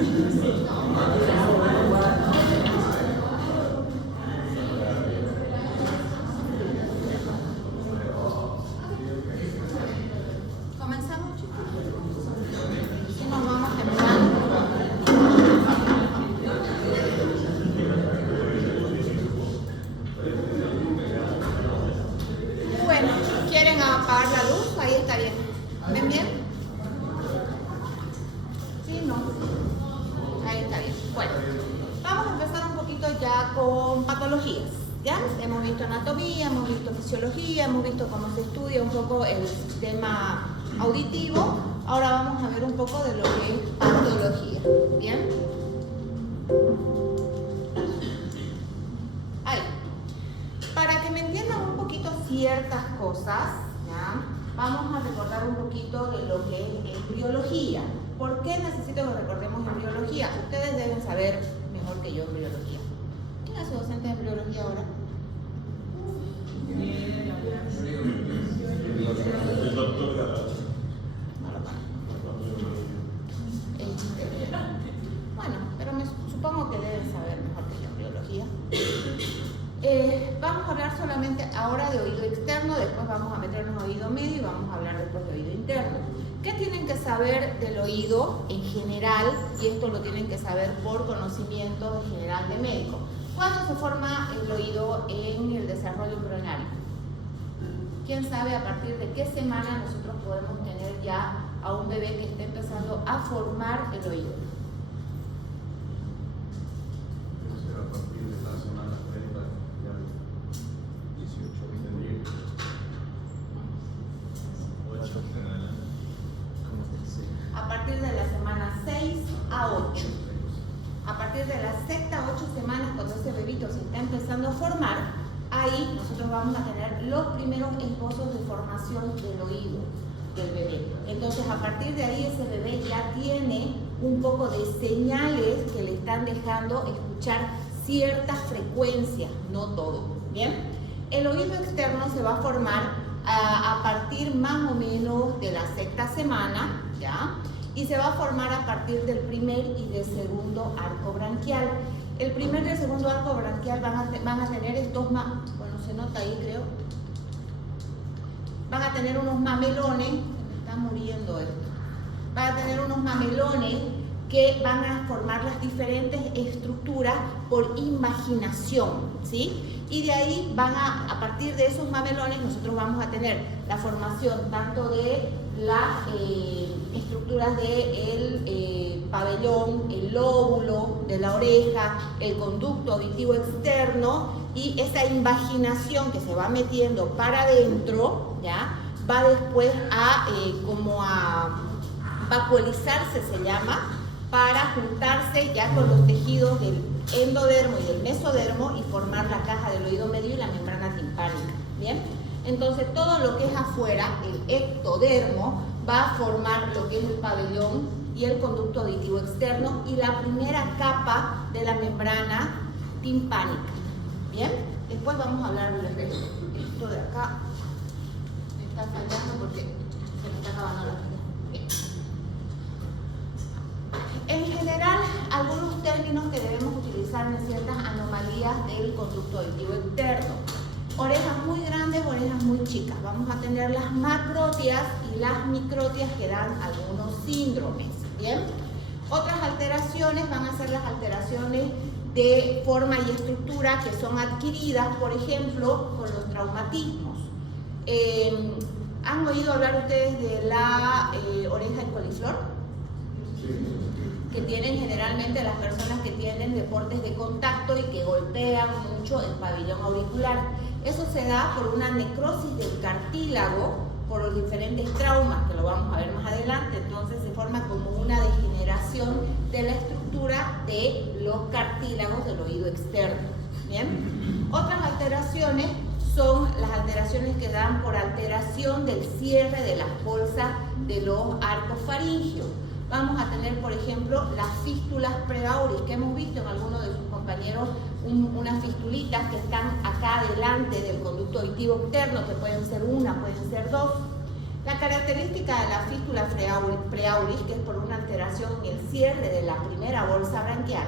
Comenzamos, chicos. Si nos vamos temprano. Bueno, ¿quieren apagar la luz? Ahí está bien. ¿Ven bien? Sí, no. Ahí está bien. Bueno, vamos a empezar un poquito ya con patologías. ¿Ya? Hemos visto anatomía, hemos visto fisiología, hemos visto cómo se estudia un poco el sistema auditivo. Ahora vamos a ver un poco de lo que es patología. ¿Bien? Ahí. Para que me entiendan un poquito ciertas cosas, ¿ya? Vamos a recordar un poquito de lo que es embriología. ¿Por qué necesito que recordemos embriología? Ustedes deben saber mejor que yo embriología. ¿Quién es su docente de embriología ahora? El doctor Galacho. No lo conozco. Bueno, pero supongo que deben saber mejor que yo embriología. Vamos a hablar solamente ahora de oído externo, después vamos a meternos a oído medio y vamos a hablar después de oído interno. ¿Qué tienen que saber del oído en general? Y esto lo tienen que saber por conocimiento general de médico. ¿Cuándo se forma el oído en el desarrollo embrionario? ¿Quién sabe a partir de qué semana nosotros podemos tener ya a un bebé que esté empezando a formar el oído? A partir de la semana 30, ya 18, 20 días. 8 en adelante. A partir de la semana 6 a 8. A partir de las sexta a 8 semanas, cuando ese bebito se está empezando a formar, ahí nosotros vamos a tener los primeros esbozos de formación del oído del bebé. Entonces, a partir de ahí, ese bebé ya tiene un poco de señales que le están dejando escuchar ciertas frecuencias, no todo. ¿Bien? El oído externo se va a formar a partir más o menos de la sexta semana, ¿ya? Y se va a formar a partir del primer y del segundo arco branquial. El primer y el segundo arco branquial van a tener estos, bueno, se nota ahí creo, van a tener unos mamelones, se me está muriendo esto, van a tener unos mamelones que van a formar las diferentes estructuras por invaginación, ¿sí? Y de ahí a partir de esos mamelones nosotros vamos a tener la formación tanto de las estructuras del pabellón, el lóbulo de la oreja, el conducto auditivo externo, y esa invaginación que se va metiendo para adentro, ¿ya? Va después como a vacuolizarse, se llama, para juntarse ya con los tejidos del endodermo y del mesodermo y formar la caja del oído medio y la membrana timpánica. ¿Bien? Entonces todo lo que es afuera, el ectodermo, va a formar lo que es el pabellón y el conducto auditivo externo y la primera capa de la membrana timpánica. ¿Bien? Después vamos a hablar del resto. Esto de acá me está fallando porque se me está acabando la pila. Bien. En general, algunos términos que debemos utilizar en ciertas anomalías del conducto auditivo externo. Orejas muy grandes, orejas muy chicas. Vamos a tener las macrotias y las microtias que dan algunos síndromes. ¿Bien? Otras alteraciones van a ser las alteraciones de forma y estructura que son adquiridas, por ejemplo, con los traumatismos. ¿Han oído hablar ustedes de la oreja en coliflor? Que tienen generalmente las personas que tienen deportes de contacto y que golpean mucho el pabellón auricular. Eso se da por una necrosis del cartílago, por los diferentes traumas, que lo vamos a ver más adelante. Entonces se forma como una degeneración de la estructura de los cartílagos del oído externo. ¿Bien? Otras alteraciones son las alteraciones que dan por alteración del cierre de las bolsas de los arcos faringios. Vamos a tener, por ejemplo, las fístulas preauris, que hemos visto en algunos de sus compañeros, unas fistulitas que están acá delante del conducto auditivo externo, que pueden ser una, pueden ser dos. La característica de la fístula preauris, que es por una alteración en el cierre de la primera bolsa branquial,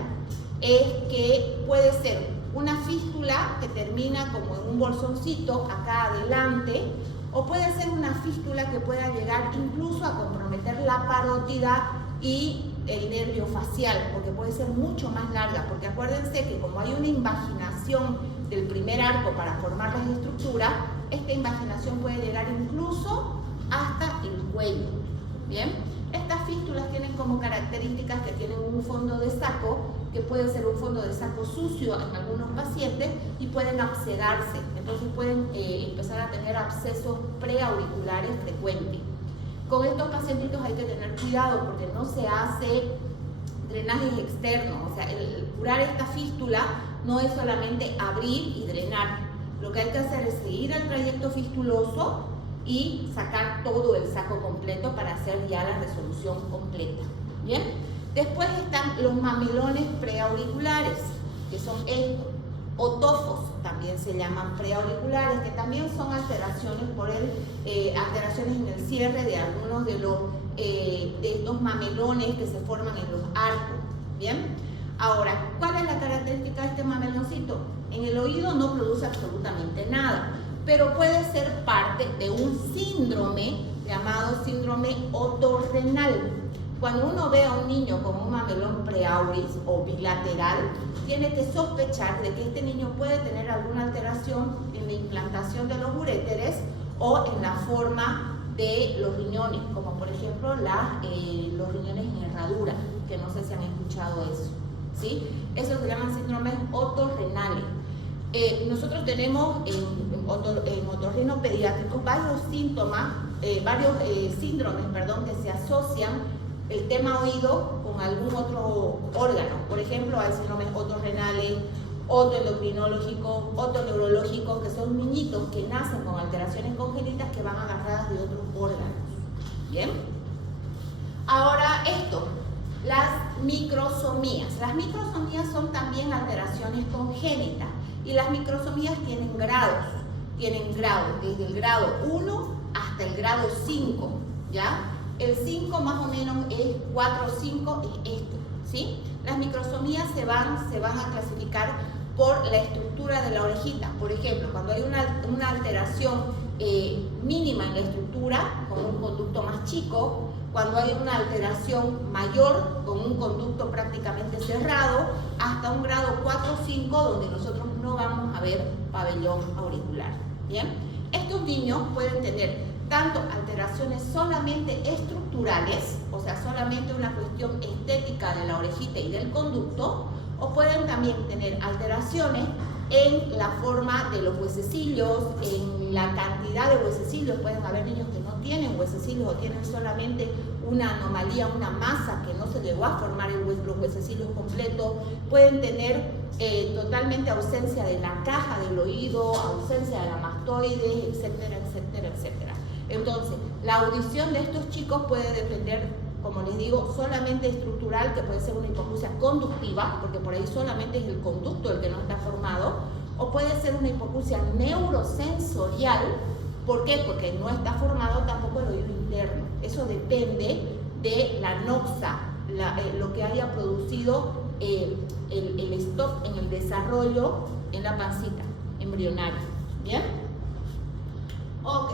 es que puede ser una fístula que termina como en un bolsoncito acá adelante, o puede ser una fístula que pueda llegar incluso a comprometer la parótida y el nervio facial, porque puede ser mucho más larga, porque acuérdense que como hay una invaginación del primer arco para formar las estructuras, esta invaginación puede llegar incluso hasta el cuello. Bien, estas fístulas tienen como características que tienen un fondo de saco, que puede ser un fondo de saco sucio en algunos pacientes y pueden abscedarse, entonces pueden empezar a tener abscesos preauriculares frecuentes. Con estos pacientitos hay que tener cuidado porque no se hace drenajes externos, o sea, el curar esta fístula no es solamente abrir y drenar, lo que hay que hacer es seguir el trayecto fistuloso y sacar todo el saco completo para hacer ya la resolución completa. Bien, después están los mamelones preauriculares, que son estos, o tofos también se llaman preauriculares, que también son alteraciones alteraciones en el cierre de algunos de estos mamelones que se forman en los arcos. Bien, ahora, ¿cuál es la característica de este mameloncito? En el oído no produce absolutamente nada, pero puede ser parte de un síndrome llamado síndrome otorrenal. Cuando uno ve a un niño con un mamelón preauris o bilateral, tiene que sospechar de que este niño puede tener alguna alteración en la implantación de los uréteres o en la forma de los riñones, como por ejemplo los riñones en herradura, que no sé si han escuchado eso, ¿sí? Eso se llaman síndromes otorrenales. Nosotros tenemos en otorrino pediátricos varios síntomas, síndromes, que se asocian el tema oído con algún otro órgano. Por ejemplo, hay síndromes otorrenales, otoendocrinológicos, otoneurológicos, que son niñitos que nacen con alteraciones congénitas que van agarradas de otros órganos. ¿Bien? Ahora esto, las microsomías. Las microsomías son también alteraciones congénitas y las microsomías tienen grados. Tienen grados, desde el grado 1 hasta el grado 5, ¿ya? El 5 más o menos es 4 o 5, es esto, ¿sí? Las microsomías se van a clasificar por la estructura de la orejita. Por ejemplo, cuando hay una alteración mínima en la estructura, con un conducto más chico, cuando hay una alteración mayor, con un conducto prácticamente cerrado, hasta un grado 4 o 5, donde nosotros no vamos a ver pabellón auricular. ¿Bien? Estos niños pueden tener tanto alteraciones solamente estructurales, o sea, solamente una cuestión estética de la orejita y del conducto, o pueden también tener alteraciones en la forma de los huesecillos, en la cantidad de huesecillos. Pueden haber niños que no tienen huesecillos o tienen solamente una anomalía, una masa que no se llegó a formar los huesecillos completos. Pueden tener totalmente ausencia de la caja del oído, ausencia de la mastoide, etcétera, etcétera, etcétera. Entonces, la audición de estos chicos puede depender, como les digo, solamente estructural, que puede ser una hipoacusia conductiva, porque por ahí solamente es el conducto el que no está formado, o puede ser una hipoacusia neurosensorial. ¿Por qué? Porque no está formado tampoco el oído interno. Eso depende de la noxa, lo que haya producido el stop en el desarrollo en la pancita embrionaria. ¿Bien? Ok.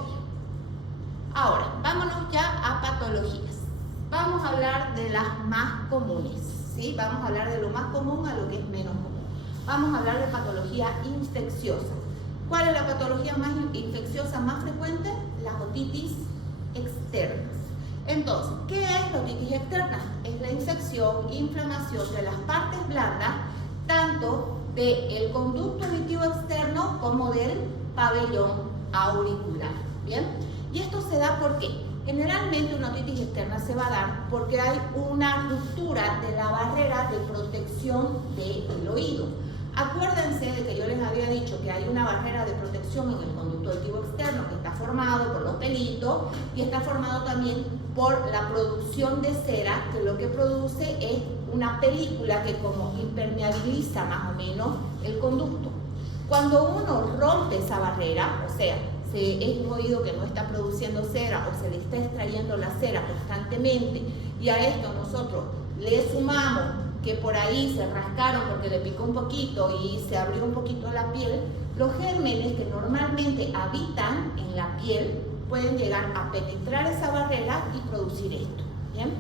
Ahora, vámonos ya a patologías. Vamos a hablar de las más comunes, ¿sí? Vamos a hablar de lo más común a lo que es menos común. Vamos a hablar de patología infecciosa. ¿Cuál es la patología más infecciosa más frecuente? Las otitis externas. Entonces, ¿qué es la otitis externa? Es la infección, inflamación de las partes blandas, tanto del conducto auditivo externo como del pabellón auricular. ¿Bien? Y esto se da porque generalmente una otitis externa se va a dar porque hay una ruptura de la barrera de protección del oído. Acuérdense de que yo les había dicho que hay una barrera de protección en el conducto auditivo externo que está formado por los pelitos y está formado también por la producción de cera, que lo que produce es una película que como impermeabiliza más o menos el conducto. Cuando uno rompe esa barrera, o sea, es un oído que no está produciendo cera o se le está extrayendo la cera constantemente, y a esto nosotros le sumamos que por ahí se rascaron porque le picó un poquito y se abrió un poquito la piel, los gérmenes que normalmente habitan en la piel pueden llegar a penetrar esa barrera y producir esto. ¿Bien?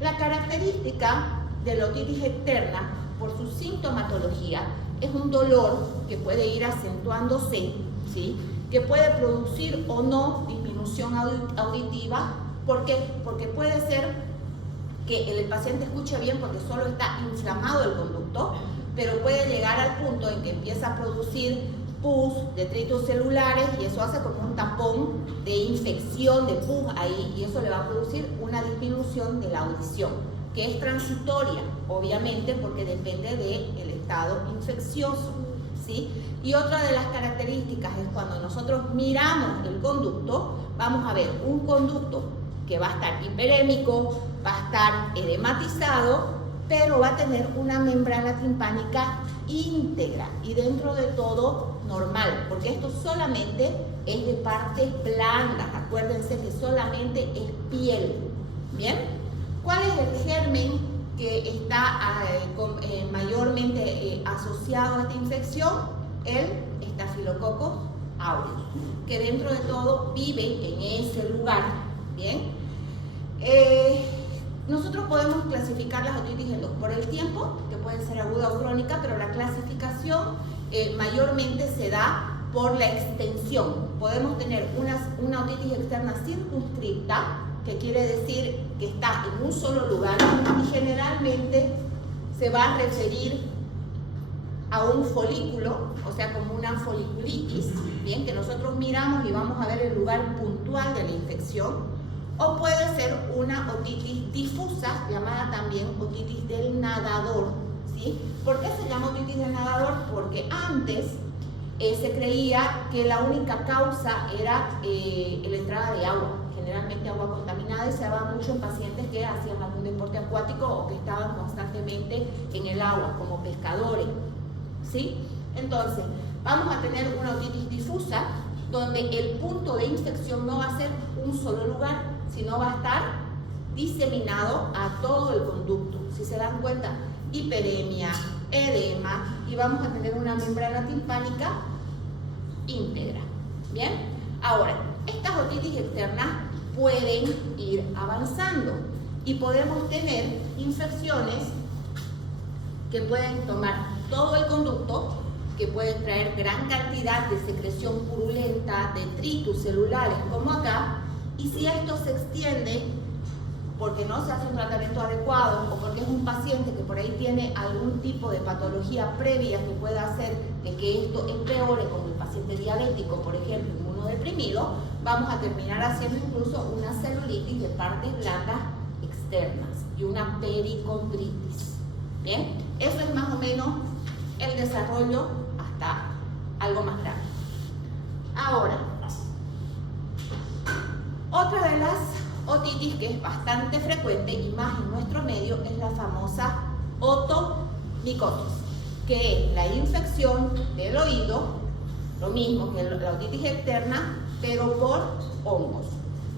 La característica de la otitis externa, por su sintomatología, es un dolor que puede ir acentuándose, ¿sí? Que puede producir o no disminución auditiva. ¿Por qué? Porque puede ser que el paciente escuche bien porque solo está inflamado el conducto, pero puede llegar al punto en que empieza a producir pus, detritos celulares, y eso hace como un tapón de infección de pus ahí, y eso le va a producir una disminución de la audición, que es transitoria, obviamente, porque depende del estado infeccioso, ¿sí? Y otra de las características es cuando nosotros miramos el conducto, vamos a ver un conducto que va a estar hiperémico, va a estar edematizado, pero va a tener una membrana timpánica íntegra y dentro de todo normal, porque esto solamente es de partes blandas, acuérdense que solamente es piel. ¿Bien? ¿Cuál es el germen que está mayormente asociado a esta infección? El Staphylococcus aureus, que dentro de todo vive en ese lugar. ¿Bien? Nosotros podemos clasificar las otitis en dos, por el tiempo, que puede ser aguda o crónica, pero la clasificación mayormente se da por la extensión. Podemos tener una otitis externa circunscripta, que quiere decir que está en un solo lugar y generalmente se va a referir a un folículo, o sea, como una foliculitis, bien, que nosotros miramos y vamos a ver el lugar puntual de la infección. O puede ser una otitis difusa, llamada también otitis del nadador, ¿sí? ¿Por qué se llama otitis del nadador? Porque antes se creía que la única causa era la entrada de agua, generalmente agua contaminada, y se daba mucho en pacientes que hacían algún deporte acuático o que estaban constantemente en el agua, como pescadores, ¿sí? Entonces, vamos a tener una otitis difusa, donde el punto de infección no va a ser un solo lugar, sino va a estar diseminado a todo el conducto. Si se dan cuenta, hiperemia, edema, y vamos a tener una membrana timpánica íntegra. ¿Bien? Ahora, estas otitis externas pueden ir avanzando y podemos tener infecciones que pueden tomar todo el conducto, que pueden traer gran cantidad de secreción purulenta, detritus celulares, como acá. Y si esto se extiende porque no se hace un tratamiento adecuado o porque es un paciente que por ahí tiene algún tipo de patología previa que pueda hacer de que esto empeore, como el paciente diabético, por ejemplo, inmunodeprimido, vamos a terminar haciendo incluso una celulitis de partes blandas externas y una pericondritis. ¿Bien? Eso es más o menos el desarrollo hasta algo más grave. Ahora, otra de las otitis que es bastante frecuente y más en nuestro medio es la famosa otomicosis, que es la infección del oído, lo mismo que la otitis externa, pero por hongos.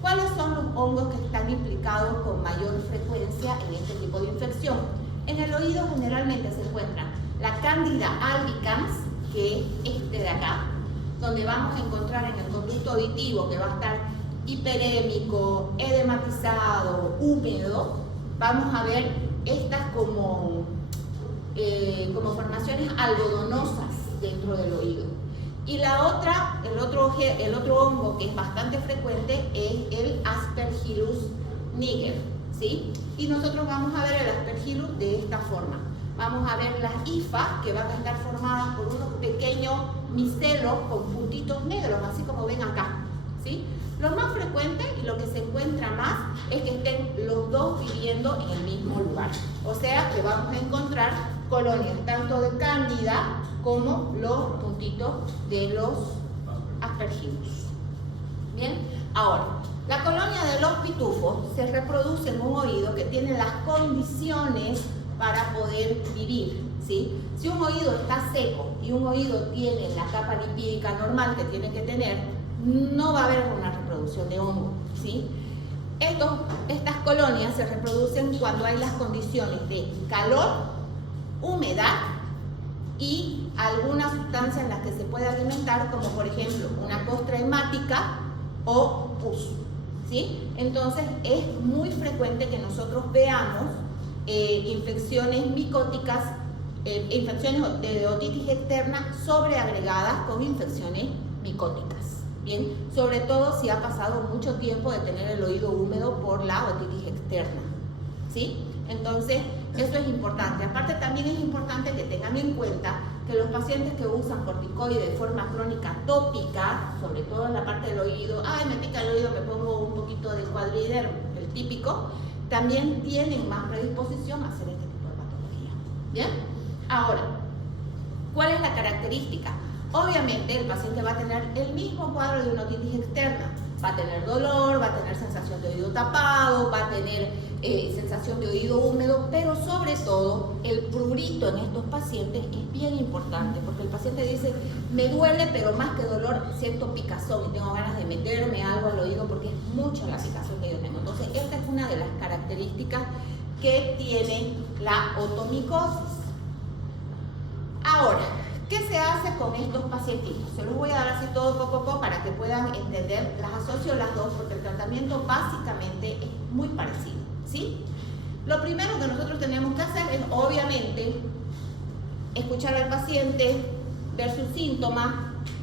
¿Cuáles son los hongos que están implicados con mayor frecuencia en este tipo de infección? En el oído generalmente se encuentra la Candida albicans, que es este de acá, donde vamos a encontrar en el conducto auditivo que va a estar hiperémico, edematizado, húmedo. Vamos a ver estas como formaciones algodonosas dentro del oído. Y la otra, el otro hongo que es bastante frecuente es el Aspergillus niger, ¿sí? Y nosotros vamos a ver el Aspergillus de esta forma. Vamos a ver las hifas, que van a estar formadas por unos pequeños micelos con puntitos negros, así como ven acá, ¿sí? Lo más frecuente y lo que se encuentra más es que estén los dos viviendo en el mismo lugar. O sea que vamos a encontrar colonias tanto de cándida como los puntitos de los aspergillus. Bien, ahora, la colonia de los pitufos se reproduce en un oído que tiene las condiciones para poder vivir, ¿sí? Si un oído está seco y un oído tiene la capa lipídica normal que tiene que tener, no va a haber una reproducción de hongo, ¿sí? Estas colonias se reproducen cuando hay las condiciones de calor, humedad y alguna sustancia en la que se puede alimentar, como por ejemplo una costra hemática o pus, ¿sí? Entonces es muy frecuente que nosotros veamos infecciones micóticas, infecciones de otitis externa sobreagregadas con infecciones micóticas. Bien, sobre todo si ha pasado mucho tiempo de tener el oído húmedo por la otitis externa, ¿sí? Entonces, eso es importante. Aparte, también es importante que tengan en cuenta que los pacientes que usan corticoides de forma crónica tópica, sobre todo en la parte del oído, ay, me pica el oído, me pongo un poquito de Quadriderm, el típico, también tienen más predisposición a hacer este tipo de patología. ¿Bien? Ahora, ¿cuál es la característica? Obviamente el paciente va a tener el mismo cuadro de una otitis externa, va a tener dolor, va a tener sensación de oído tapado, va a tener sensación de oído húmedo, pero sobre todo el prurito en estos pacientes es bien importante, porque el paciente dice, me duele, pero más que dolor siento picazón y tengo ganas de meterme algo al oído porque es mucha la picazón que yo tengo. Entonces esta es una de las características que tiene la otomicosis. Ahora, ¿qué se hace con estos pacientitos? Se los voy a dar así todo poco a poco para que puedan entender. Las asocio las dos porque el tratamiento básicamente es muy parecido, ¿sí? Lo primero que nosotros tenemos que hacer es, obviamente, escuchar al paciente, ver sus síntomas,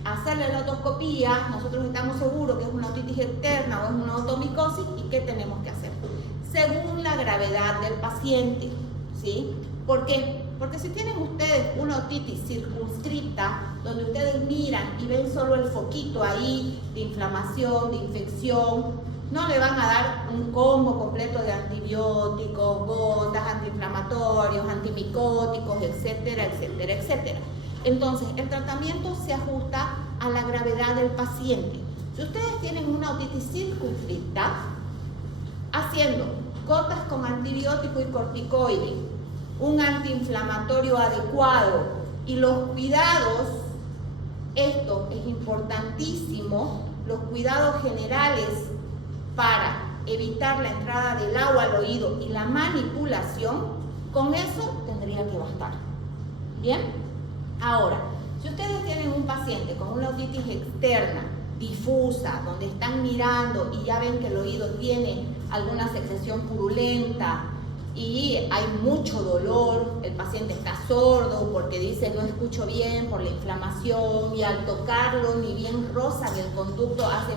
hacerle la otoscopía. Nosotros estamos seguros que es una otitis externa o es una otomicosis y ¿qué tenemos que hacer? Según la gravedad del paciente, ¿sí? ¿Por qué? Porque si tienen ustedes una otitis circunscripta, donde ustedes miran y ven solo el foquito ahí de inflamación, de infección, no le van a dar un combo completo de antibióticos, gotas, antiinflamatorios, antimicóticos, etcétera, etcétera, etcétera. Entonces, el tratamiento se ajusta a la gravedad del paciente. Si ustedes tienen una otitis circunscripta, haciendo gotas con antibiótico y corticoide, un antiinflamatorio adecuado y los cuidados, esto es importantísimo, los cuidados generales para evitar la entrada del agua al oído y la manipulación, con eso tendría que bastar. ¿Bien? Ahora, si ustedes tienen un paciente con una otitis externa, difusa, donde están mirando y ya ven que el oído tiene alguna secreción purulenta, y hay mucho dolor, el paciente está sordo porque dice no escucho bien por la inflamación y al tocarlo ni bien rozan el conducto hacen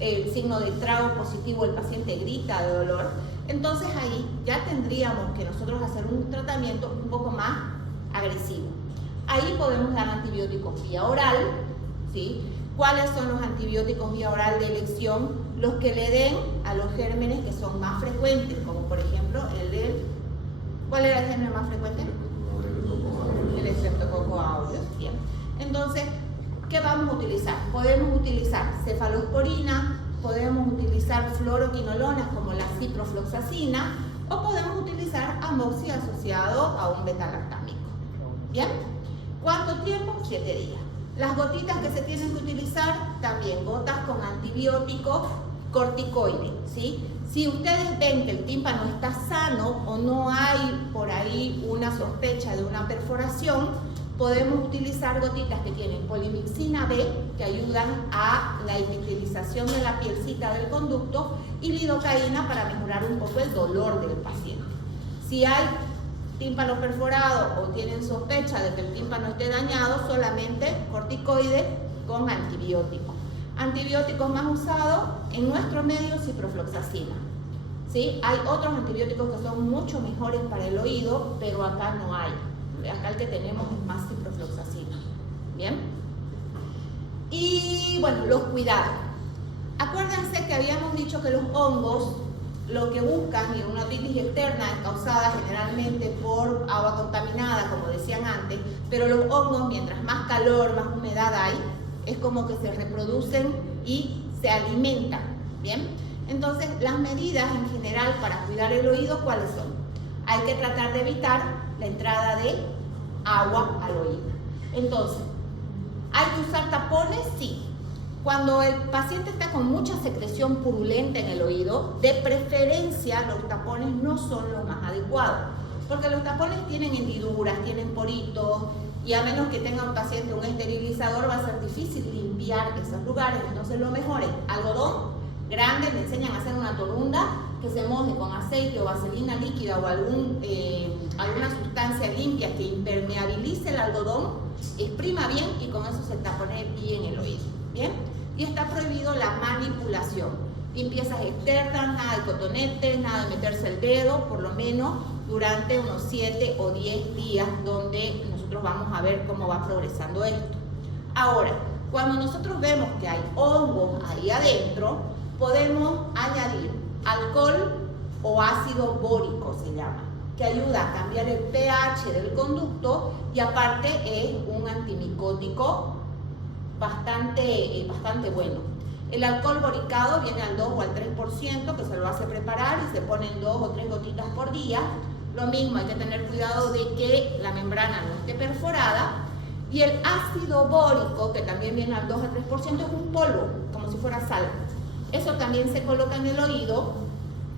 el signo de trago positivo, el paciente grita de dolor. Entonces ahí ya tendríamos que nosotros hacer un tratamiento un poco más agresivo. Ahí podemos dar antibióticos vía oral, ¿sí? ¿Cuáles son los antibióticos vía oral de elección? Los que le den a los gérmenes que son más frecuentes, como por ejemplo el del... ¿Cuál era el germen más frecuente? El Streptococcus aureus. Bien. Entonces, ¿qué vamos a utilizar? Podemos utilizar cefalosporina, podemos utilizar fluoroquinolonas como la ciprofloxacina, o podemos utilizar amoxi asociado a un betalactámico. ¿Bien? ¿Cuánto tiempo? 7 días. Las gotitas que se tienen que utilizar, también gotas con antibióticos, corticoides, ¿sí? Si ustedes ven que el tímpano está sano o no hay por ahí una sospecha de una perforación, podemos utilizar gotitas que tienen polimixina B, que ayudan a la epitelización de la pielcita del conducto, y lidocaína para mejorar un poco el dolor del paciente. Si hay tímpano perforado o tienen sospecha de que el tímpano esté dañado, solamente corticoides con antibióticos. Antibióticos más usados en nuestro medio, ciprofloxacina. ¿Sí? Hay otros antibióticos que son mucho mejores para el oído, pero acá no hay. Acá el que tenemos es más ciprofloxacina. ¿Bien? Y bueno, los cuidados. Acuérdense que habíamos dicho que los hongos lo que buscan, y una otitis externa es causada generalmente por agua contaminada, como decían antes, pero los hongos, mientras más calor, más humedad hay, es como que se reproducen y se alimentan, ¿bien? Entonces, las medidas en general para cuidar el oído, ¿cuáles son? Hay que tratar de evitar la entrada de agua al oído. Entonces, ¿hay que usar tapones? Sí. Cuando el paciente está con mucha secreción purulenta en el oído, de preferencia los tapones no son los más adecuados, porque los tapones tienen hendiduras, tienen poritos, y a menos que tenga un paciente un esterilizador va a ser difícil limpiar esos lugares. Entonces lo mejor es algodón grande, le enseñan a hacer una torunda que se moje con aceite o vaselina líquida o alguna sustancia limpia que impermeabilice el algodón, exprima bien y con eso se tapone bien el oído. ¿Bien? Y está prohibido la manipulación. Limpiezas externas, nada de cotonetes, nada de meterse el dedo, por lo menos durante unos 7 o 10 días, donde nosotros vamos a ver cómo va progresando esto. Ahora, cuando nosotros vemos que hay hongos ahí adentro, podemos añadir alcohol o ácido bórico, se llama, que ayuda a cambiar el pH del conducto y aparte es un antimicótico bastante bueno. El alcohol boricado viene al 2 o al 3%, que se lo hace preparar y se ponen 2 o 3 gotitas por día. Lo mismo, hay que tener cuidado de que la membrana no esté perforada. Y el ácido bórico, que también viene al 2 al 3%, es un polvo, como si fuera sal. Eso también se coloca en el oído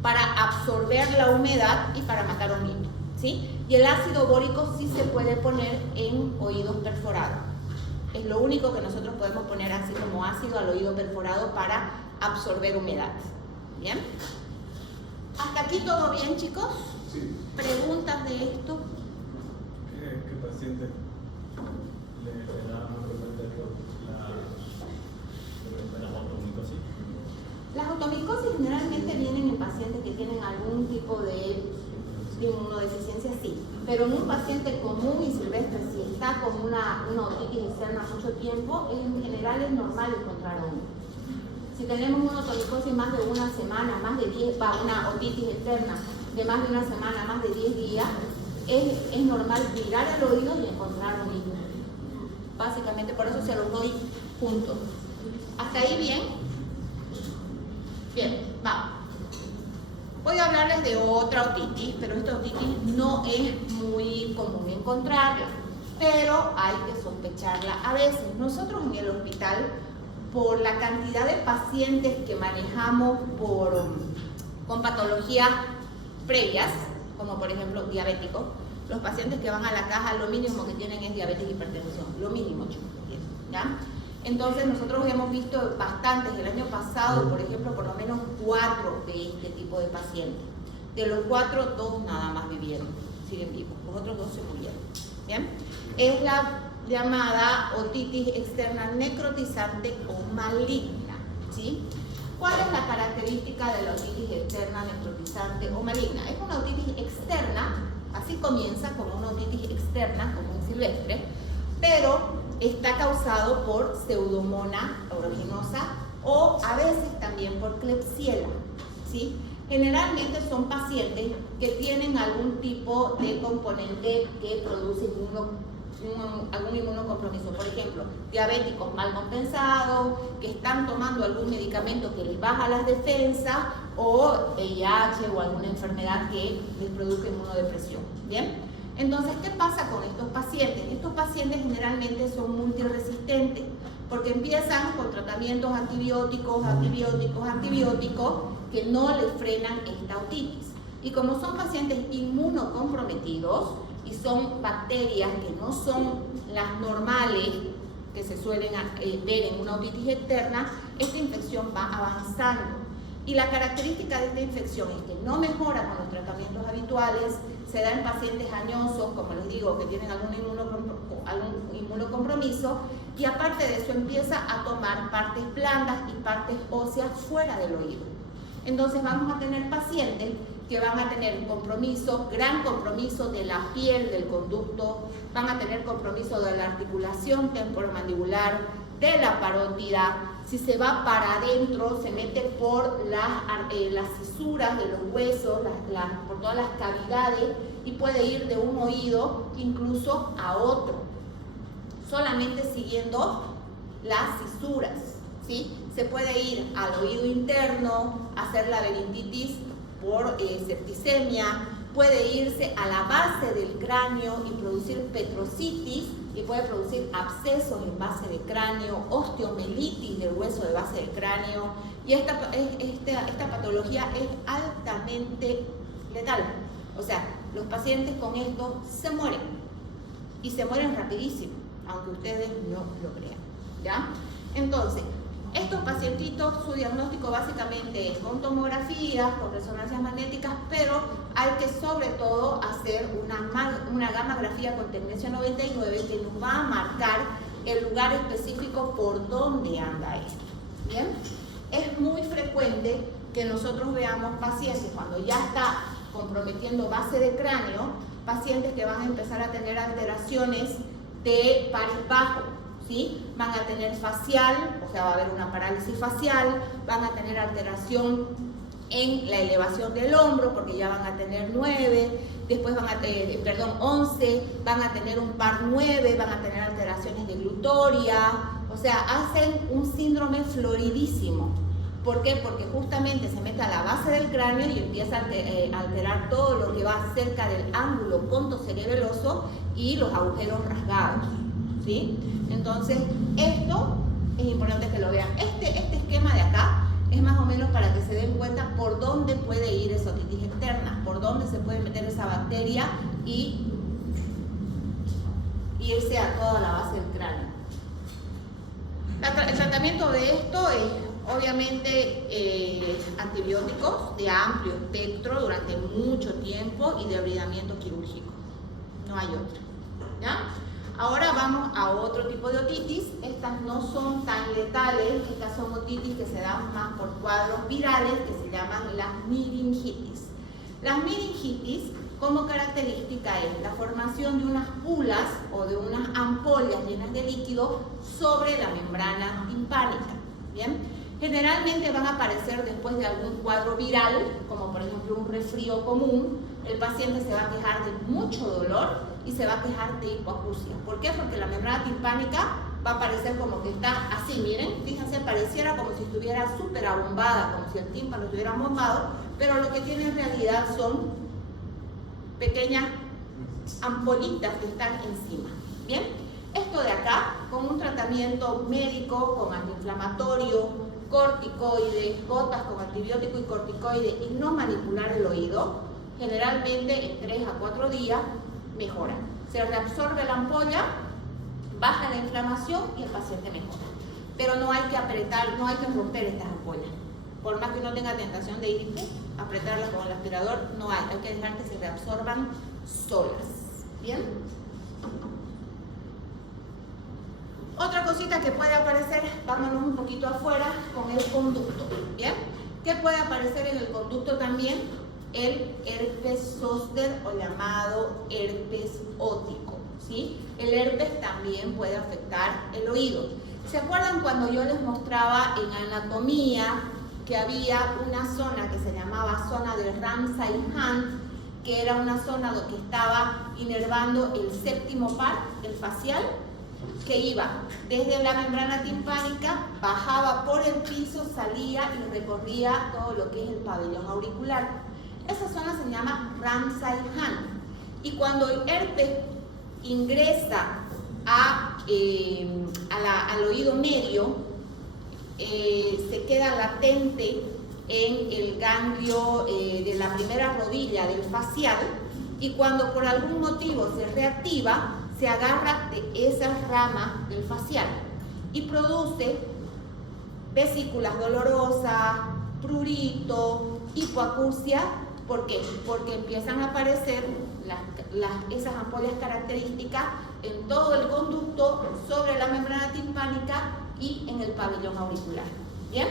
para absorber la humedad y para matar honguitos, ¿sí? Y el ácido bórico sí se puede poner en oídos perforados. Es lo único que nosotros podemos poner así como ácido al oído perforado para absorber humedad. ¿Bien? ¿Hasta aquí todo bien, chicos? Sí. ¿Preguntas de esto? ¿Qué paciente le da más frecuente la automicosis? Las automicosis generalmente vienen en pacientes que tienen algún tipo de inmunodeficiencia, sí. Pero en un paciente común y silvestre, si está con una otitis externa mucho tiempo, en general es normal encontrar hongo. Si tenemos una automicosis más de una semana, más de 10, una otitis externa de más de una semana, más de 10 días, es normal mirar el oído y encontrar honguitos. Básicamente por eso se los doy juntos. ¿Hasta ahí bien? Bien, vamos. Voy a hablarles de otra otitis, pero esta otitis no es muy común encontrarla, pero hay que sospecharla a veces. Nosotros en el hospital, por la cantidad de pacientes que manejamos con patologías previas, como por ejemplo diabéticos, los pacientes que van a la caja lo mínimo que tienen es diabetes y hipertensión, lo mínimo, chicos, ¿ya? Entonces nosotros hemos visto bastantes, el año pasado, por ejemplo, por lo menos 4 de este tipo de pacientes. De los 4, 2 nada más vivieron, siguen vivos, los otros 2 se murieron. ¿Bien? Es la llamada otitis externa necrotizante o maligna, ¿sí? ¿Cuál es la característica de la otitis externa necrotizante o maligna? Es una otitis externa, así comienza como una otitis externa, como un silvestre, pero está causado por Pseudomonas aeruginosa o a veces también por Klebsiella, ¿sí? Generalmente son pacientes que tienen algún tipo de componente que produce algún inmunocompromiso. Por ejemplo, diabéticos mal compensados, que están tomando algún medicamento que les baja las defensas, o VIH o alguna enfermedad que les produzca inmunodepresión. ¿Bien? Entonces, ¿qué pasa con estos pacientes? Estos pacientes generalmente son multiresistentes porque empiezan con tratamientos antibióticos que no les frenan esta otitis. Y como son pacientes inmunocomprometidos y son bacterias que no son las normales que se suelen ver en una otitis externa, esta infección va avanzando. Y la característica de esta infección es que no mejora con los tratamientos habituales, se da en pacientes añosos, como les digo, que tienen algún inmunocompromiso, y aparte de eso empieza a tomar partes blandas y partes óseas fuera del oído. Entonces vamos a tener pacientes que van a tener gran compromiso de la piel, del conducto, van a tener compromiso de la articulación temporomandibular, de la parótida. Si se va para adentro, se mete por las fisuras de los huesos, por todas las cavidades, y puede ir de un oído incluso a otro, solamente siguiendo las fisuras, ¿sí? Se puede ir al oído interno, hacer laberintitis por septicemia, puede irse a la base del cráneo y producir petrocitis y puede producir abscesos en base de cráneo, osteomelitis del hueso de base del cráneo, y esta patología es altamente letal. O sea, los pacientes con esto se mueren y se mueren rapidísimo, aunque ustedes no lo crean, ¿ya? Entonces, estos pacientitos, su diagnóstico básicamente es con tomografías, con resonancias magnéticas, pero hay que sobre todo hacer una gammagrafía con tecnecio 99 que nos va a marcar el lugar específico por donde anda esto. ¿Bien? Es muy frecuente que nosotros veamos pacientes cuando ya está comprometiendo base de cráneo, pacientes que van a empezar a tener alteraciones de pares bajo, ¿sí? Van a tener facial, o sea, va a haber una parálisis facial, van a tener alteración en la elevación del hombro, porque ya van a tener 9, después 11, van a tener un par 9, van a tener alteraciones de glutoria, o sea, hacen un síndrome floridísimo. ¿Por qué? Porque justamente se mete a la base del cráneo y empieza a alterar todo lo que va cerca del ángulo pontocerebeloso y los agujeros rasgados, ¿sí? Entonces, esto es importante que lo vean. Este esquema de acá es más o menos para que se den cuenta por dónde puede ir esa otitis externa, por dónde se puede meter esa bacteria y irse a toda la base del cráneo. El tratamiento de esto es obviamente antibióticos de amplio espectro durante mucho tiempo y debridamiento quirúrgico. No hay otra, ¿ya? Ahora vamos a otro tipo de otitis. Estas no son tan letales, estas son otitis que se dan más por cuadros virales que se llaman las meningitis. Las meningitis, como característica, es la formación de unas pulas o de unas ampollas llenas de líquido sobre la membrana timpánica. ¿Bien? Generalmente van a aparecer después de algún cuadro viral, como por ejemplo un resfrío común. El paciente se va a quejar de mucho dolor y se va a quejar de hipoacusia. ¿Por qué? Porque la membrana timpánica va a parecer como que está así, miren, fíjense, pareciera como si estuviera súper abombada, como si el tímpano estuviera bombado, pero lo que tiene en realidad son pequeñas ampolitas que están encima. ¿Bien? Esto de acá, con un tratamiento médico, con antiinflamatorio, corticoides, gotas con antibiótico y corticoides y no manipular el oído, generalmente en 3 a 4 días mejora. Se reabsorbe la ampolla, baja la inflamación y el paciente mejora. Pero no hay que apretar, no hay que romper estas ampollas. Por más que uno tenga tentación de ir y apretarlas con el aspirador, no hay que dejar que se reabsorban solas. ¿Bien? Otra cosita que puede aparecer, vámonos un poquito afuera, con el conducto. ¿Bien? ¿Qué puede aparecer en el conducto también? El herpes zóster o llamado herpes óptico, ¿sí? El herpes también puede afectar el oído. ¿Se acuerdan cuando yo les mostraba en anatomía que había una zona que se llamaba zona de Ramsay-Hunt, que era una zona que estaba inervando el séptimo par, el facial, que iba desde la membrana timpánica, bajaba por el piso, salía y recorría todo lo que es el pabellón auricular? Esa zona se llama Ramsay-Hunt. Y cuando el herpes ingresa al oído medio, se queda latente en el ganglio de la primera rodilla del facial, y cuando por algún motivo se reactiva, se agarra de esas ramas del facial y produce vesículas dolorosas, prurito, hipoacusia. ¿Por qué? Porque empiezan a aparecer esas ampollas características en todo el conducto, sobre la membrana timpánica y en el pabellón auricular. ¿Bien?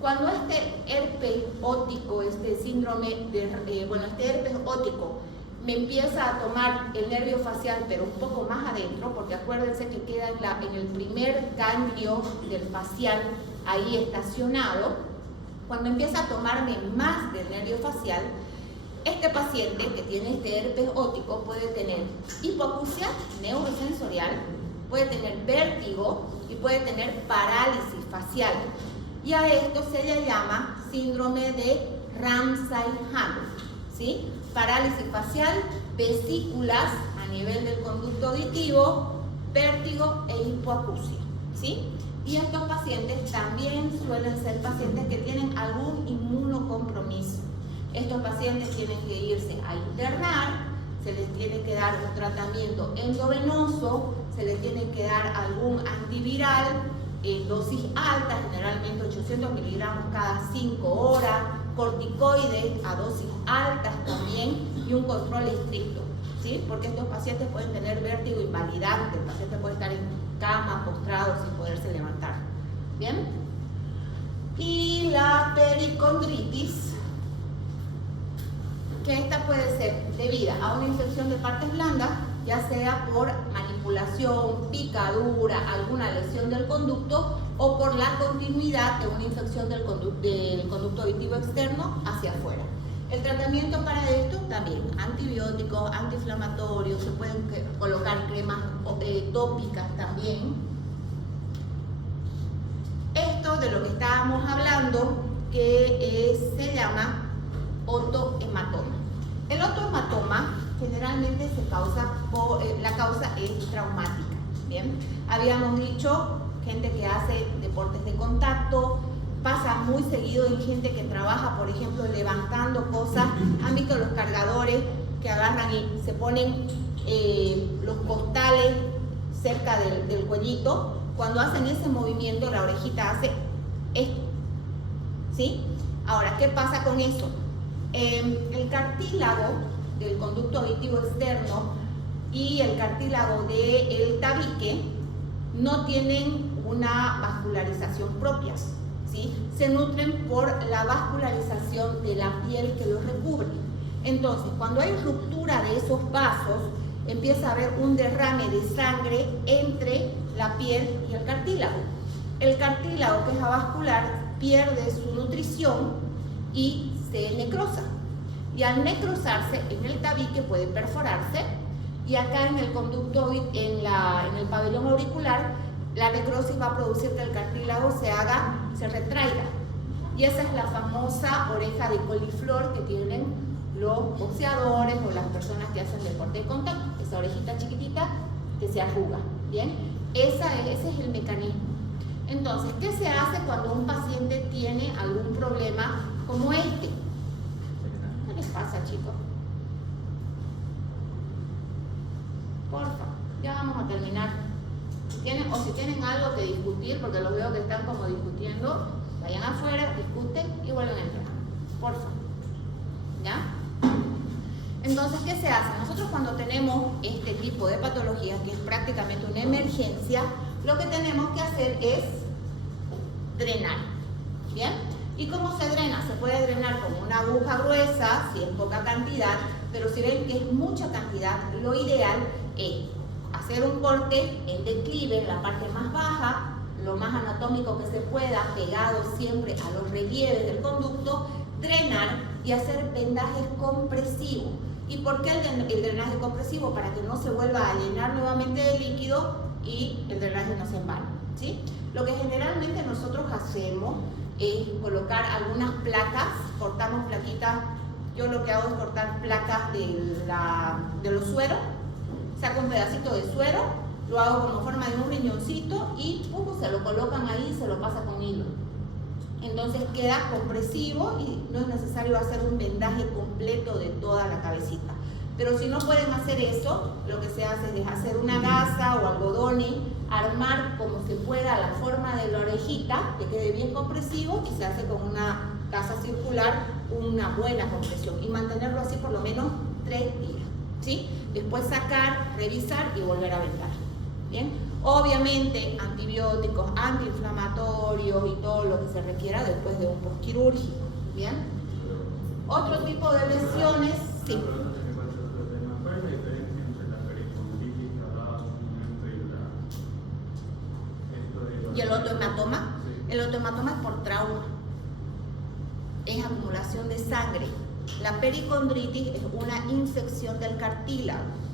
Cuando este herpes óptico, este herpes óptico me empieza a tomar el nervio facial, pero un poco más adentro, porque acuérdense que queda en el primer ganglio del facial, ahí estacionado. Cuando empieza a tomarme más del nervio facial, este paciente que tiene este herpes óptico puede tener hipoacusia neurosensorial, puede tener vértigo y puede tener parálisis facial. Y a esto se le llama síndrome de Ramsay-Hunt, ¿sí? parálisis facial, vesículas a nivel del conducto auditivo, vértigo e hipoacusia, ¿sí? Y estos pacientes también suelen ser pacientes que tienen algún inmunocompromiso. Estos pacientes tienen que irse a internar, se les tiene que dar un tratamiento endovenoso, se les tiene que dar algún antiviral en dosis altas, generalmente 800 miligramos cada 5 horas, corticoides a dosis altas también y un control estricto, ¿sí? Porque estos pacientes pueden tener vértigo invalidante, el paciente puede estar en cama, postrado, sin poderse levantar. ¿Bien? Y la pericondritis, que esta puede ser debida a una infección de partes blandas, ya sea por manipulación, picadura, alguna lesión del conducto o por la continuidad de una infección del conducto auditivo externo hacia afuera. El tratamiento para esto también, antibióticos, antiinflamatorios, se pueden colocar cremas tópicas también. Esto de lo que estábamos hablando, que se llama otohematoma. El otohematoma generalmente se causa la causa es traumática. Bien, habíamos dicho gente que hace deportes de contacto, pasa muy seguido en gente que trabaja, por ejemplo, levantando cosas. Han visto los cargadores que agarran y se ponen los costales cerca del cuellito. Cuando hacen ese movimiento, la orejita hace esto, ¿sí? Ahora, ¿qué pasa con eso? El cartílago del conducto auditivo externo y el cartílago del tabique no tienen una vascularización propias, ¿sí? Se nutren por la vascularización de la piel que los recubre. Entonces, cuando hay ruptura de esos vasos, empieza a haber un derrame de sangre entre la piel y el cartílago. El cartílago, que es avascular, pierde su nutrición y se necrosa. Y al necrosarse, en el tabique puede perforarse, y acá en el conducto, en el pabellón auricular, la necrosis va a producir que el cartílago se retraiga. Y esa es la famosa oreja de coliflor que tienen los boxeadores o las personas que hacen deporte de contacto, esa orejita chiquitita que se arruga. Bien, ese es el mecanismo. Entonces, ¿qué se hace cuando un paciente tiene algún problema como este? ¿Qué les pasa, chicos? Porfa, ya vamos a terminar. Si tienen algo que discutir, porque los veo que están como discutiendo, vayan afuera, discuten y vuelven a entrar. Porfa. ¿Ya? Entonces, ¿qué se hace? Nosotros cuando tenemos este tipo de patologías, que es prácticamente una emergencia, lo que tenemos que hacer es drenar. ¿Bien? ¿Y cómo se drena? Se puede drenar con una aguja gruesa, si es poca cantidad, pero si ven que es mucha cantidad, lo ideal es hacer un corte en declive, en la parte más baja, lo más anatómico que se pueda, pegado siempre a los relieves del conducto, drenar y hacer vendajes compresivos. ¿Y por qué el drenaje compresivo? Para que no se vuelva a llenar nuevamente de líquido y el drenaje no se embale, ¿sí? Lo que generalmente nosotros hacemos es colocar algunas placas, cortamos plaquitas. Yo lo que hago es cortar placas de los sueros, saco un pedacito de suero, lo hago como forma de un riñoncito y se lo colocan ahí y se lo pasa con hilo. Entonces queda compresivo y no es necesario hacer un vendaje completo de toda la cabecita. Pero si no pueden hacer eso, lo que se hace es hacer una gasa o algodones, armar como se pueda la forma de la orejita, que quede bien compresivo, y se hace con una gasa circular una buena compresión y mantenerlo así por lo menos 3 días, ¿sí? Después sacar, revisar y volver a vendar. ¿Bien? Obviamente antibióticos, antiinflamatorios y todo lo que se requiera después de un postquirúrgico. ¿Bien? Otro tipo de lesiones, sí. ¿Cuál es la diferencia entre la pericondritis que hablábamos y el otohematoma? Sí. El otohematoma es por trauma, es acumulación de sangre. La pericondritis es una infección del cartílago.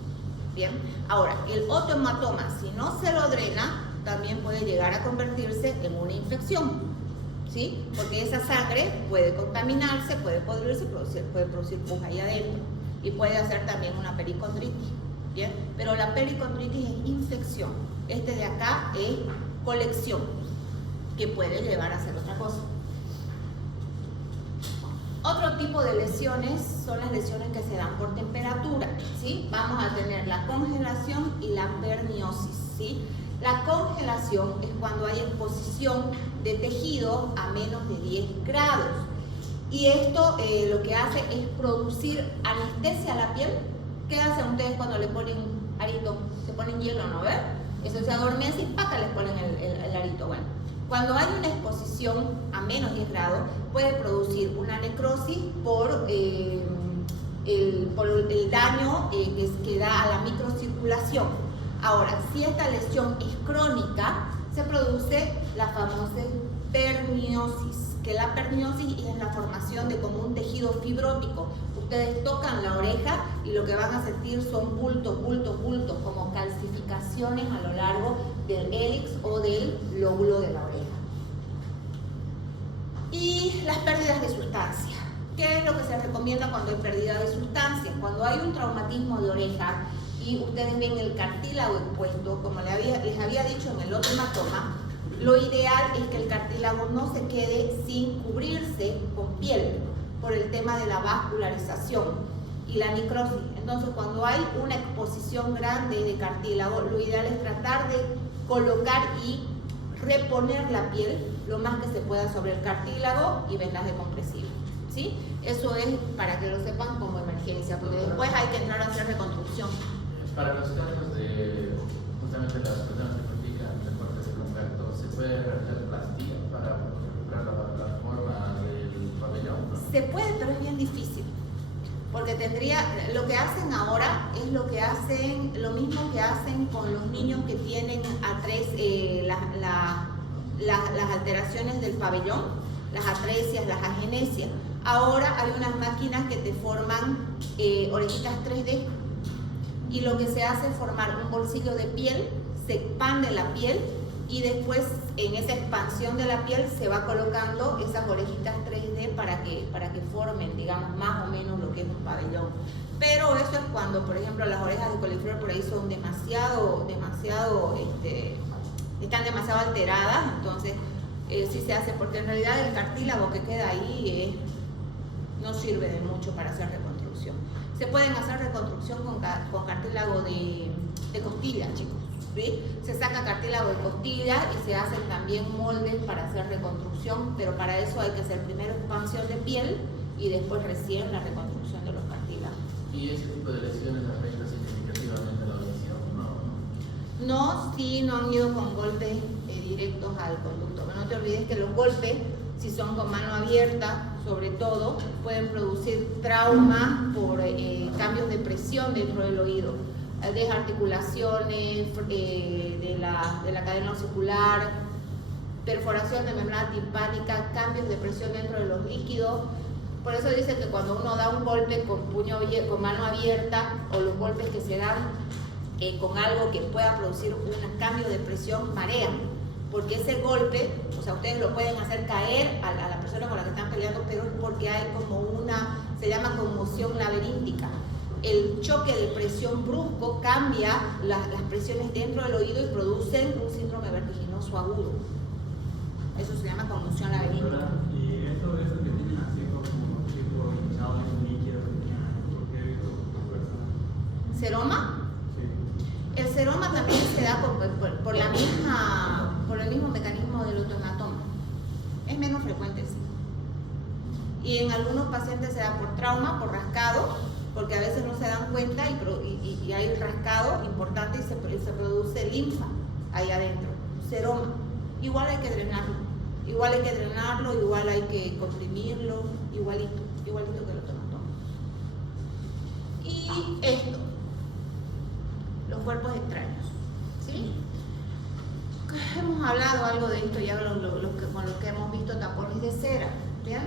Bien, ahora el otohematoma, si no se lo drena, también puede llegar a convertirse en una infección, ¿sí? Porque esa sangre puede contaminarse, puede podrirse, puede producir pus ahí adentro. y puede hacer también una pericondritis, ¿bien? Pero la pericondritis es infección, este de acá es colección, que puede llevar a hacer otra cosa. Otro tipo de lesiones son las lesiones que se dan por temperatura, ¿sí? Vamos a tener la congelación y la perniosis, ¿sí? La congelación es cuando hay exposición de tejido a menos de 10 grados. Y esto lo que hace es producir anestesia a la piel. ¿Qué hacen ustedes cuando le ponen arito? Se ponen hielo, ¿no ven? Eso se adormece y ¡paca! Les ponen el arito. Bueno, cuando hay una exposición a menos 10 grados, puede producir una necrosis por el daño que da a la microcirculación. Ahora, si esta lesión es crónica, se produce la famosa perniosis, que la perniosis es la formación de como un tejido fibrótico. Ustedes tocan la oreja y lo que van a sentir son bultos, como calcificaciones a lo largo del hélix o del lóbulo de la oreja. Y las pérdidas de sustancia. ¿Qué es lo que se recomienda cuando hay pérdida de sustancia? Cuando hay un traumatismo de oreja y ustedes ven el cartílago expuesto, como les había dicho en el otro hematoma, lo ideal es que el cartílago no se quede sin cubrirse con piel por el tema de la vascularización y la necrosis. Entonces, cuando hay una exposición grande de cartílago, lo ideal es tratar de colocar y reponer la piel lo más que se pueda sobre el cartílago y vendaje compresivo, ¿sí? Eso es para que lo sepan como emergencia, porque después hay que entrar a hacer reconstrucción. Para los casos de justamente las personas que practican deportes de contacto, ¿se puede realizar plastía para recuperar la forma del pabellón? Se puede, pero es bien difícil, porque lo que hacen ahora es lo mismo que hacen con los niños que tienen las alteraciones del pabellón, las atresias, las agenesias. Ahora hay unas máquinas que te forman orejitas 3D. Y lo que se hace es formar un bolsillo de piel, se expande la piel y después en esa expansión de la piel se va colocando esas orejitas 3D para que formen, digamos, más o menos lo que es un pabellón. Pero eso es cuando, por ejemplo, las orejas de coliflor por ahí son están demasiado alteradas, entonces sí se hace, porque en realidad el cartílago que queda ahí no sirve de mucho para hacer reconstrucción. Se pueden hacer reconstrucción con cartílago de costilla, chicos, ¿sí? Se saca cartílago de costilla y se hacen también moldes para hacer reconstrucción, pero para eso hay que hacer primero expansión de piel y después recién la reconstrucción de los cartílagos. ¿Y ese tipo de lesiones afecta significativamente a la audición? No, sí, no han ido con golpes directos al conducto, pero no te olvides que los golpes, si son con mano abierta, sobre todo, pueden producir traumas por cambios de presión dentro del oído, desarticulaciones de la cadena auricular, perforación de membrana timpánica, cambios de presión dentro de los líquidos. Por eso dice que cuando uno da un golpe con mano abierta, o los golpes que se dan con algo que pueda producir un cambio de presión, marean. Porque ese golpe, o sea, ustedes lo pueden hacer caer a la persona con la que están peleando, pero es porque hay como se llama conmoción laberíntica. El choque de presión brusco cambia las presiones dentro del oído y producen un síndrome vertiginoso agudo. Eso se llama conmoción laberíntica. Y eso que tienen así como tipo hinchado en un líquido que tienen, porque he visto personas. ¿Seroma? Sí. El seroma también se da por el mismo mecanismo del autohematoma. Es menos frecuente, sí. Y en algunos pacientes se da por trauma, por rascado, porque a veces no se dan cuenta y hay rascado importante y se produce linfa ahí adentro, seroma. Igual hay que drenarlo, igual hay que comprimirlo, igualito que el autohematoma. Y esto, los cuerpos extraños, ¿sí? Hemos hablado algo de esto ya con los que hemos visto tapones de cera, ¿bien?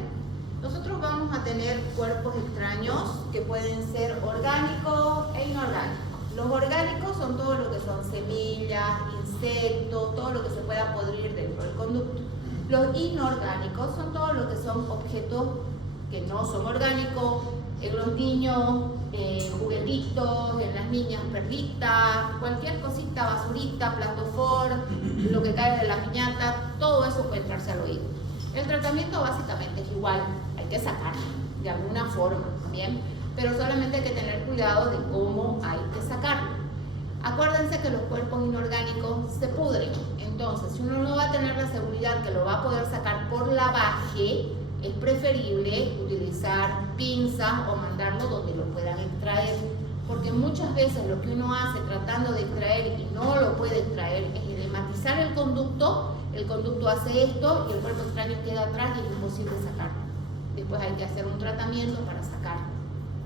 Nosotros vamos a tener cuerpos extraños que pueden ser orgánicos e inorgánicos. Los orgánicos son todo lo que son semillas, insectos, todo lo que se pueda podrir dentro del conducto. Los inorgánicos son todo lo que son objetos que no son orgánicos. En los niños juguetitos, en las niñas perlitas, cualquier cosita, basurita, plastofor, lo que cae de la piñata, todo eso puede entrarse al oído. El tratamiento básicamente es igual, hay que sacarlo de alguna forma, ¿bien? Pero solamente hay que tener cuidado de cómo hay que sacarlo. Acuérdense que los cuerpos inorgánicos se pudren, entonces si uno no va a tener la seguridad que lo va a poder sacar por lavaje, es preferible utilizar pinzas o mandarlo donde lo puedan extraer, porque muchas veces lo que uno hace tratando de extraer y no lo puede extraer es edematizar el conducto hace esto y el cuerpo extraño queda atrás y es imposible sacarlo. Después hay que hacer un tratamiento para sacarlo.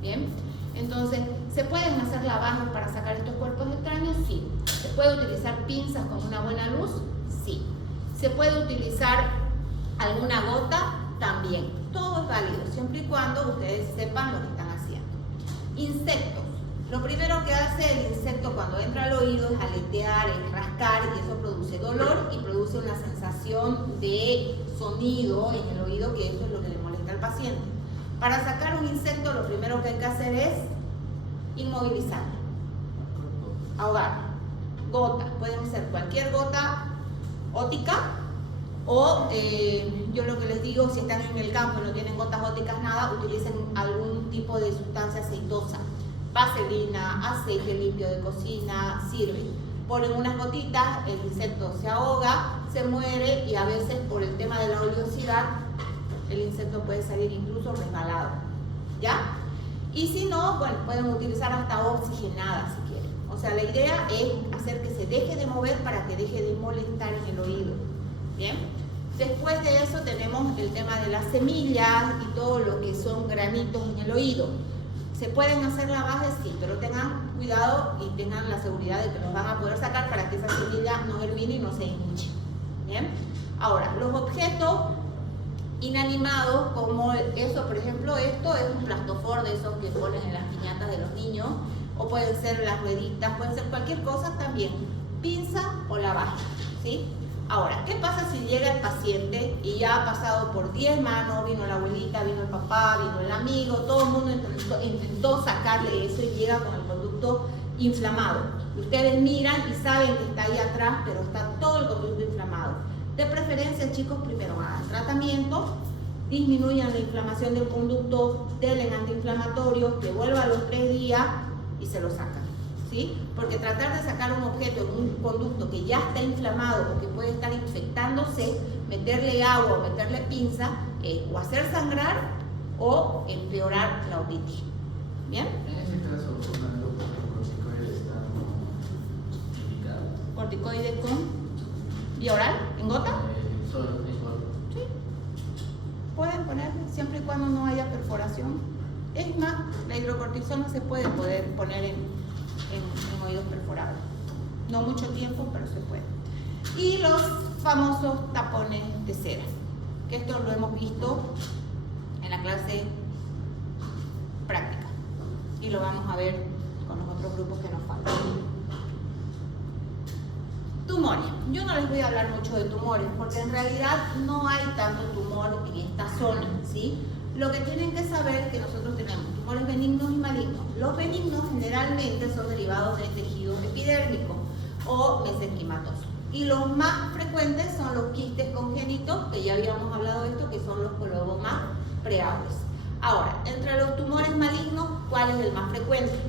¿Bien? Entonces, ¿se pueden hacer lavajes para sacar estos cuerpos extraños? Sí. ¿Se puede utilizar pinzas con una buena luz? Sí. ¿Se puede utilizar alguna gota? También. Todo es válido, siempre y cuando ustedes sepan lo que están haciendo. Insectos. Lo primero que hace el insecto cuando entra al oído es aletear, es rascar, y eso produce dolor y produce una sensación de sonido en el oído, que eso es lo que le molesta al paciente. Para sacar un insecto, lo primero que hay que hacer es inmovilizarlo, ahogar. Gota, pueden ser cualquier gota ótica o yo lo que les digo, si están en el campo y no tienen gotas óticas nada, utilicen algún tipo de sustancia aceitosa, vaselina, aceite limpio de cocina, sirve. Ponen unas gotitas, el insecto se ahoga, se muere y a veces por el tema de la oleosidad el insecto puede salir incluso resbalado, ¿ya? Y si no, bueno, pueden utilizar hasta oxigenada si quieren. O sea, la idea es hacer que se deje de mover para que deje de molestar en el oído, ¿bien? Después de eso tenemos el tema de las semillas y todo lo que son granitos en el oído. ¿Se pueden hacer lavajes? Sí, pero tengan cuidado y tengan la seguridad de que los van a poder sacar para que esa semilla no germine y no se hinche, ¿bien? Ahora, los objetos inanimados como eso, por ejemplo, esto es un plastofor de esos que ponen en las piñatas de los niños, o pueden ser las rueditas, pueden ser cualquier cosa también, pinza o lavaje, ¿sí? Ahora, ¿qué pasa si llega el paciente y ya ha pasado por 10 manos, vino la abuelita, vino el papá, vino el amigo, todo el mundo intentó sacarle eso y llega con el conducto inflamado? Ustedes miran y saben que está ahí atrás, pero está todo el conducto inflamado. De preferencia, chicos, primero hagan tratamiento, disminuyan la inflamación del conducto, denle antiinflamatorios, que vuelva a los 3 días y se lo sacan, ¿sí? Porque tratar de sacar un objeto en un conducto que ya está inflamado o que puede estar infectándose, meterle agua o meterle pinza, o hacer sangrar o empeorar la otitis. ¿Bien? En ese caso, los corticoides están indicados. Corticoides con vía oral, en gota. Solo. Sí. Pueden ponerle siempre y cuando no haya perforación. Es más, la hidrocortisona se puede poner en oídos perforados. No mucho tiempo, pero se puede. Y los famosos tapones de cera, que esto lo hemos visto en la clase práctica y lo vamos a ver con los otros grupos que nos faltan. Tumores. Yo no les voy a hablar mucho de tumores porque en realidad no hay tanto tumor en esta zona, ¿sí? Lo que tienen que saber es que nosotros tenemos tumores benignos y malignos. Los benignos generalmente son derivados del tejido epidérmico o mesenquimatoso. Y los más frecuentes son los quistes congénitos, que ya habíamos hablado de esto, que son los colobomas preauris. Ahora, entre los tumores malignos, ¿cuál es el más frecuente?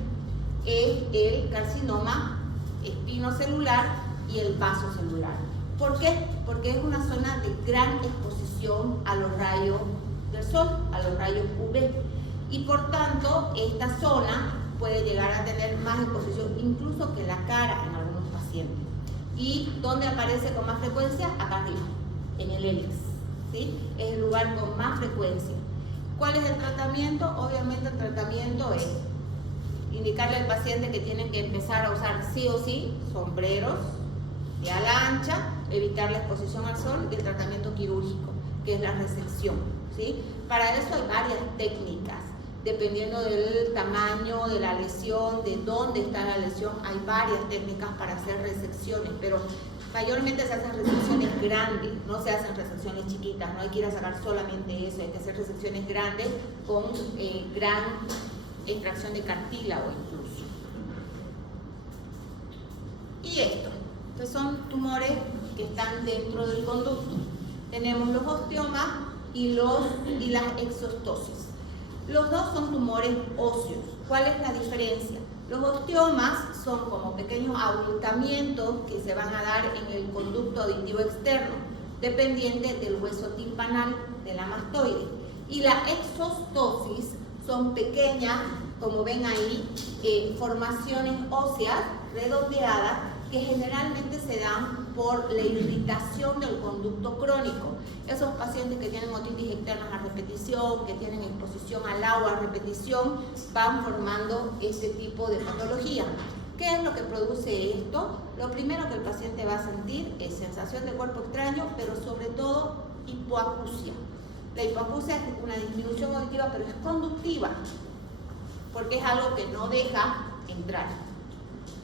Es el carcinoma espinocelular y el vasocelular. ¿Por qué? Porque es una zona de gran exposición a los rayos del sol, a los rayos UV, y por tanto esta zona puede llegar a tener más exposición incluso que la cara en algunos pacientes. ¿Y dónde aparece con más frecuencia? Acá arriba, en el hélix, ¿sí? Es el lugar con más frecuencia. ¿Cuál es el tratamiento? Obviamente el tratamiento es indicarle al paciente que tiene que empezar a usar sí o sí sombreros de ala ancha, evitar la exposición al sol y el tratamiento quirúrgico, que es la resección, ¿sí? Para eso hay varias técnicas, dependiendo del tamaño de la lesión, de dónde está la lesión, hay varias técnicas para hacer resecciones, pero mayormente se hacen resecciones grandes, no se hacen resecciones chiquitas, no hay que ir a sacar solamente eso, hay que hacer resecciones grandes con gran extracción de cartílago incluso. Y estos son tumores que están dentro del conducto. Tenemos los osteomas y las exostosis. Los dos son tumores óseos. ¿Cuál es la diferencia? Los osteomas son como pequeños abultamientos que se van a dar en el conducto auditivo externo, dependiente del hueso timpanal de la mastoide. Y la exostosis son pequeñas, como ven ahí, formaciones óseas redondeadas que generalmente se dan por la irritación del conducto crónico. Esos pacientes que tienen otitis externas a repetición, que tienen exposición al agua a repetición, van formando este tipo de patología. ¿Qué es lo que produce esto? Lo primero que el paciente va a sentir es sensación de cuerpo extraño, pero sobre todo hipoacusia. La hipoacusia es una disminución auditiva, pero es conductiva, porque es algo que no deja entrar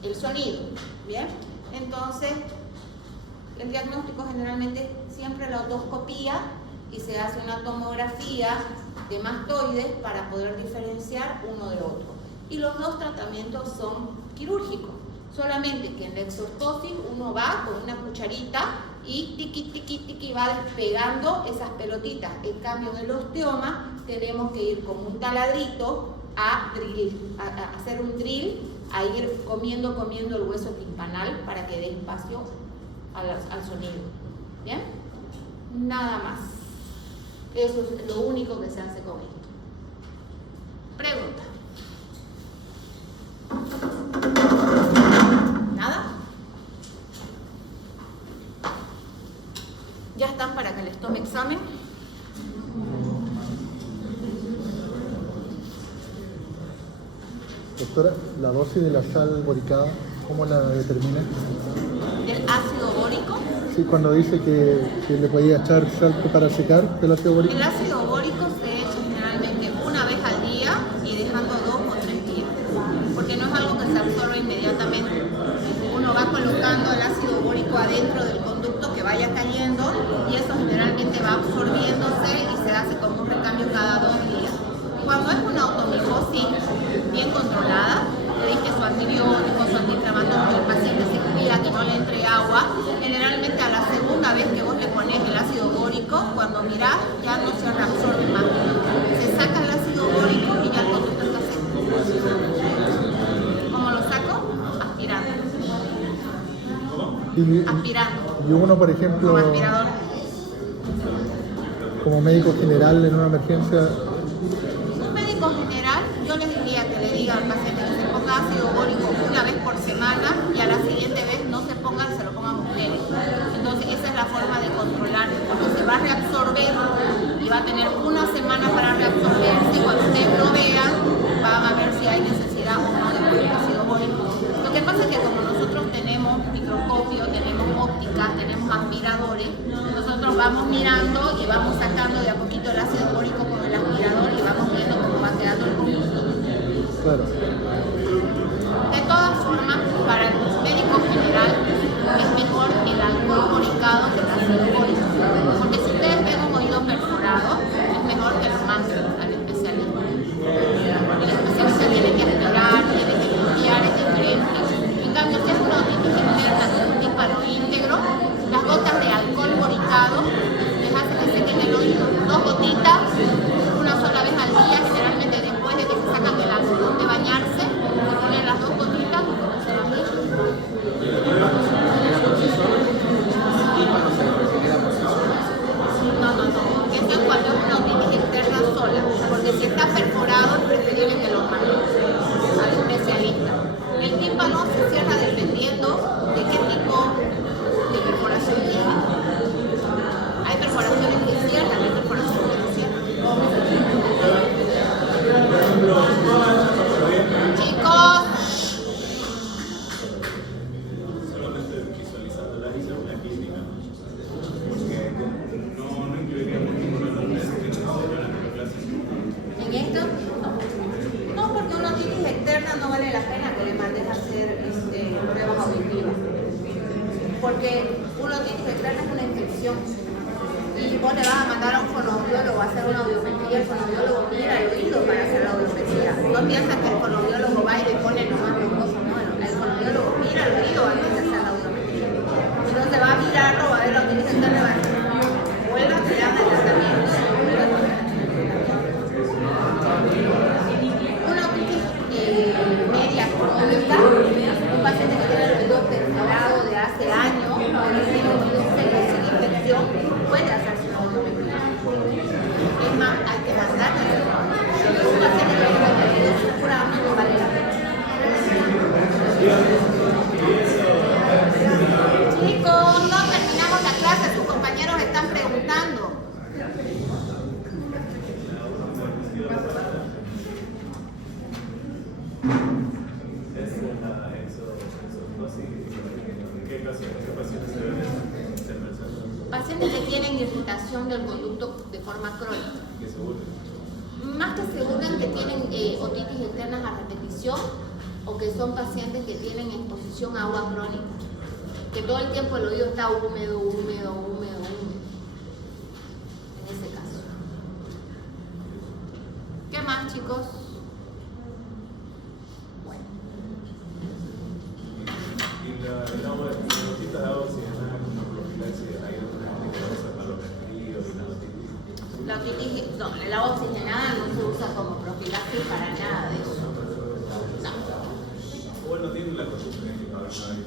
el sonido. Bien, entonces el diagnóstico generalmente siempre la otoscopía y se hace una tomografía de mastoides para poder diferenciar uno de otro. Y los dos tratamientos son quirúrgicos, solamente que en la exostosis uno va con una cucharita y tiqui, tiqui, tiqui va despegando esas pelotitas. En cambio, en el osteoma tenemos que ir con un taladrito a hacer un drill, a ir comiendo el hueso timpanal para que dé espacio al sonido. ¿Bien? Nada más. Eso es lo único que se hace con esto. Pregunta. ¿Nada? ¿Ya están para que les tome examen? Doctora, la dosis de la sal boricada, ¿cómo la determina? ¿Del ácido bórico? Sí, cuando dice que le podía echar sal para secar del ácido bórico. El ácido bórico se echa generalmente una vez al día y dejando 2 o 3 días, porque no es algo que se absorbe inmediatamente. Uno va colocando el ácido bórico adentro del conducto que vaya cayendo y eso generalmente va absorbiéndose y se hace como un recambio cada 2 días. Cuando es una automicosis bien controlada, le dije su antibiótico, su antiinflamatorio, el paciente se cuida que no le entre agua, generalmente a la segunda vez que vos le pones el ácido bórico, cuando mirás ya no se reabsorbe más. Se saca el ácido bórico y ya el conducto está seco. ¿Cómo lo saco? Aspirando. Aspirando. Y uno, por ejemplo, Como aspirador. como médico general en una emergencia, Un médico general, yo les diría que le diga al paciente que se ponga ácido bórico una vez por semana y a la siguiente vez no se ponga, se lo pongan mujeres. Entonces esa es la forma de controlar, porque se va a reabsorber y va a tener una semana para reabsorberse. Cuando ustedes lo vean, van a ver si hay necesidad o no de poner ácido bórico. Lo que pasa es que como nosotros tenemos microscopio, tenemos ópticas, tenemos aspiradores, nosotros vamos mirando y vamos sacando de a poquito el ácido bórico con el aspirador y vamos viendo cómo va quedando el conducto. claro. De todas formas, para el médico general es mejor el alcohol boricado que el ácido bórico, porque si ustedes ven un oído perforado, es mejor que lo manden al especialista. Porque el especialista tiene que aspirar, tiene que limpiar, es diferente. En cambio, si es una otitis interna con un tímpano íntegro, las gotas de alcohol boricado les hace que sequen el oído. 2 gotitas, una sola vez al día, generalmente después de que se sacan el alcohol de bañarse, se ponen las 2 gotitas y con eso van bien. No, eso es cuando es una otitis externa sola, porque si está perforado es preferible que lo manden al especialista. El tímpano se cierra dependiendo de qué tipo de perforación tiene. Hay perforaciones que cierran, hay perforaciones que no cierran. Chicos, Solamente visualizando la clínica, porque no incluiríamos ninguno de los test que nos enseñaron en clases. ¿en esto? No, porque una otitis externa no vale la pena que le mandes a hacer pruebas auditivas. Porque una otitis externa es una infección. y vos le vas a mandar a un fonoaudiólogo a hacer una audiometría, el fonoaudiólogo mira el oído para hacer la audiometría. No piensas que el fonoaudiólogo va y le pone nomás los cosas, no, el fonoaudiólogo mira el oído antes de hacer la audiometría. Entonces va a mirarlo, va a ver la otitis externa y va a decir, vuelva a crear el tratamiento. Una otitis media crónica, un paciente que tiene el oído perforado de hace años, o tiene el oído seco sin infección, puede hacerse una audiometría. Es más, hay que mandarle a hacer un paciente que tiene el oído sulfurado no vale la pena. Chicos, no terminamos la clase, sus compañeros están preguntando. Pacientes que tienen irritación del conducto de forma crónica. Más que se burlan que tienen otitis externas a repetición o que son pacientes que tienen exposición a agua crónica, que todo el tiempo el oído está húmedo. En ese caso. ¿Qué más, chicos? Bueno. Y la gotita de agua oxigenada como profilaxis, hay alguna gente que usa para los resfríos y la otitis. La otitis, no, el agua oxigenada no se usa como profilaxis para nada de eso. No. Bueno, tiene la costumbre que ahora no hay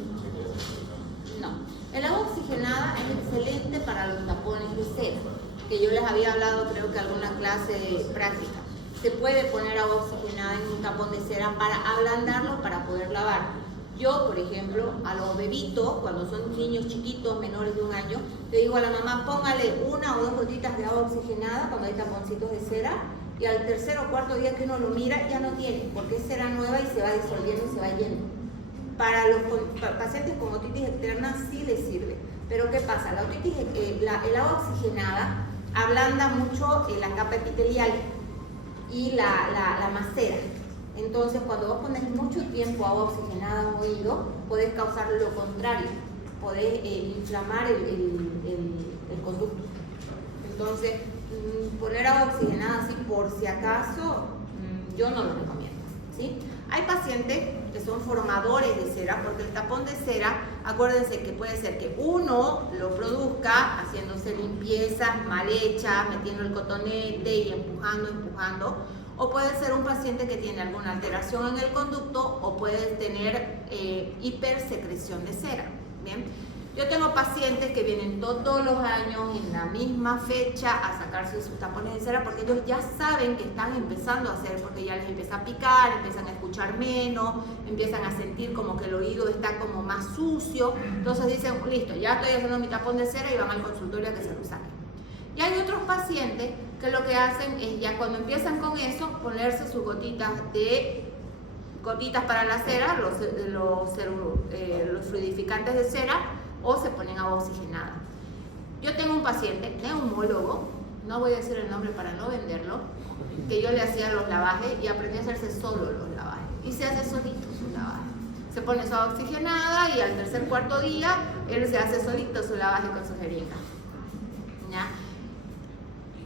No. El agua oxigenada es excelente para los tapones de cera, que yo les había hablado creo que alguna clase práctica. Se puede poner agua oxigenada en un tapón de cera para ablandarlo para poder lavar. Yo, por ejemplo, a los bebitos, cuando son niños chiquitos, menores de 1 año, le digo a la mamá, póngale 1 o 2 gotitas de agua oxigenada cuando hay taponcitos de cera, y al 3er o 4º día que uno lo mira, ya no tiene, porque es cera nueva y se va disolviendo y se va yendo. Para los pacientes con otitis externa sí les sirve. Pero ¿qué pasa? La otitis, el agua oxigenada ablanda mucho la capa epitelial y la macera. Entonces, cuando vos pones mucho tiempo agua oxigenada en un oído, podés causar lo contrario. Podés inflamar el conducto. Entonces, poner agua oxigenada así por si acaso, yo no lo recomiendo, ¿sí? Hay pacientes que son formadores de cera, porque el tapón de cera, acuérdense que puede ser que uno lo produzca haciéndose limpiezas mal hechas, metiendo el cotonete y empujando, o puede ser un paciente que tiene alguna alteración en el conducto o puede tener hipersecreción de cera, ¿bien? Yo tengo pacientes que vienen todos los años en la misma fecha a sacarse sus tapones de cera porque ellos ya saben que están empezando a hacer, porque ya les empieza a picar, empiezan a escuchar menos, empiezan a sentir como que el oído está como más sucio. Entonces dicen, listo, ya estoy haciendo mi tapón de cera y van al consultorio a que se lo saquen. Y hay otros pacientes que lo que hacen es ya cuando empiezan con eso, ponerse sus gotitas para la cera, los fluidificantes de cera, o se ponen agua oxigenada. Yo tengo un paciente, neumólogo, no voy a decir el nombre para no venderlo, que yo le hacía los lavajes y aprendí a hacerse solo los lavajes. Y se hace solito su lavaje. Se pone su agua oxigenada y al 3er o 4º día él se hace solito su lavaje con su jeringa. ¿Ya?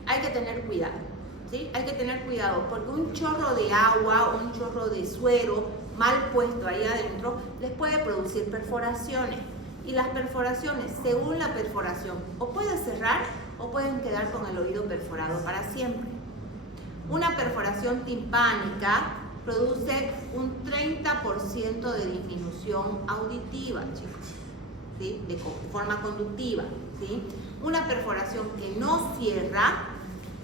Hay que tener cuidado, ¿sí? Hay que tener cuidado porque un chorro de agua, un chorro de suero mal puesto ahí adentro les puede producir perforaciones. Y las perforaciones, según la perforación, o pueden cerrar o pueden quedar con el oído perforado para siempre. Una perforación timpánica produce un 30% de disminución auditiva, chicos, ¿sí? De forma conductiva, ¿sí? Una perforación que no cierra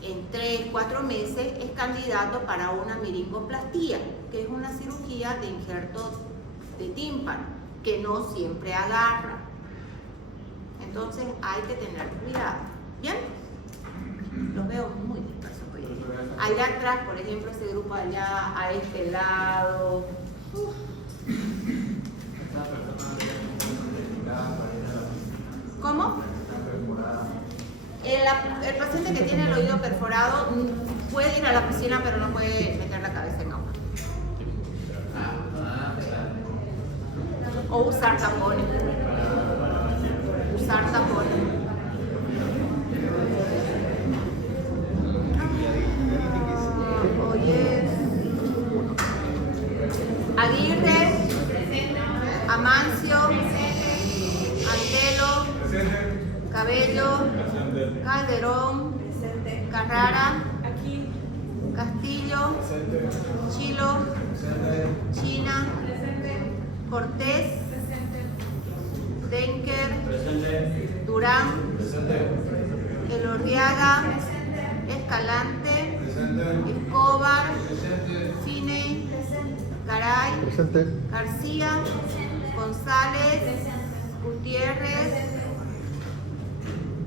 en 3-4 meses es candidato para una meningoplastía, que es una cirugía de injerto de tímpano, que no siempre agarra. Entonces hay que tener cuidado. ¿Bien? Los veo muy dispersos hoy. Allá atrás, por ejemplo, ese grupo allá, a este lado. ¿Cómo? El paciente que tiene el oído perforado puede ir a la piscina, pero no puede meter la cabeza en agua. O usar tapones. Usar tapones. Amancio, Antelo, Cabello, Calderón, Carrara, Castillo, Chilo, China, Cortés, Denker, Durán, Elorriaga, Escalante, Escobar, Cine, Garay, Presente. García, González, Gutiérrez,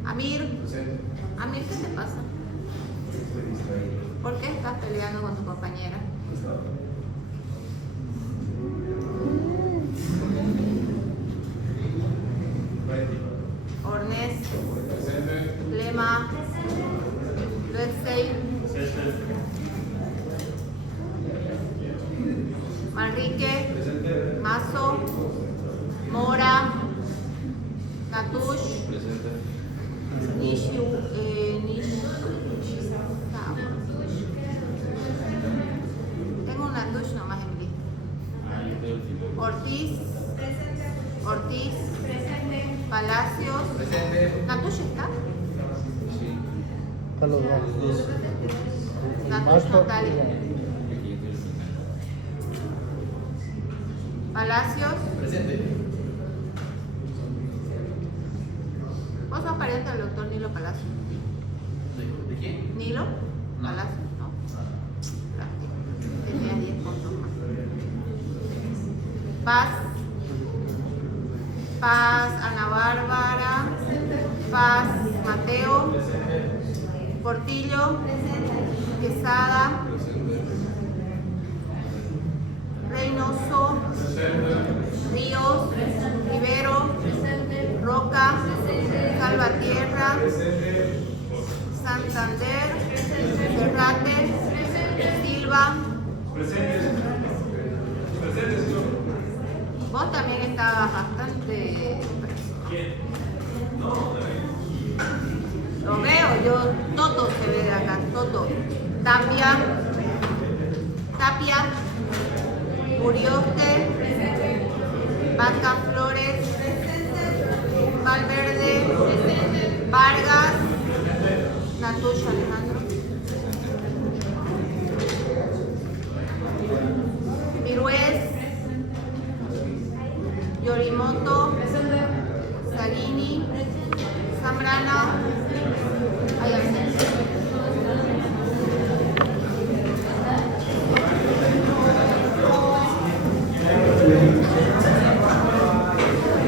Amir. Amir, ¿qué te pasa? ¿Por qué estás peleando con tu compañera? Ornés, Lema, Luexey, Manrique, Mazo, Mora, Natush, tengo un Natush nomás en lista. Ortiz, Palacios, Natush está. Están los dos. Natush Notali. Palacios. ¿Vos sos pariente del doctor Nilo Palacios? ¿De quién? ¿Nilo? No. Palacios, ¿no? Lástima. Tenía 10 puntos más. Paz, Ana Bárbara, Paz, Mateo, Portillo, Quesada, Reynoso, Ríos, Rivero, Roca, Salvatierra, Santander, Ferrate, Silva. Vos también estabas bastante... Lo veo, yo, Toto se ve de acá, Toto. Tapia, Urioste, Vaca Flores, Valverde, Vargas, Natush Alejandro, Virués, Yorimoto, Salini, Zambrana,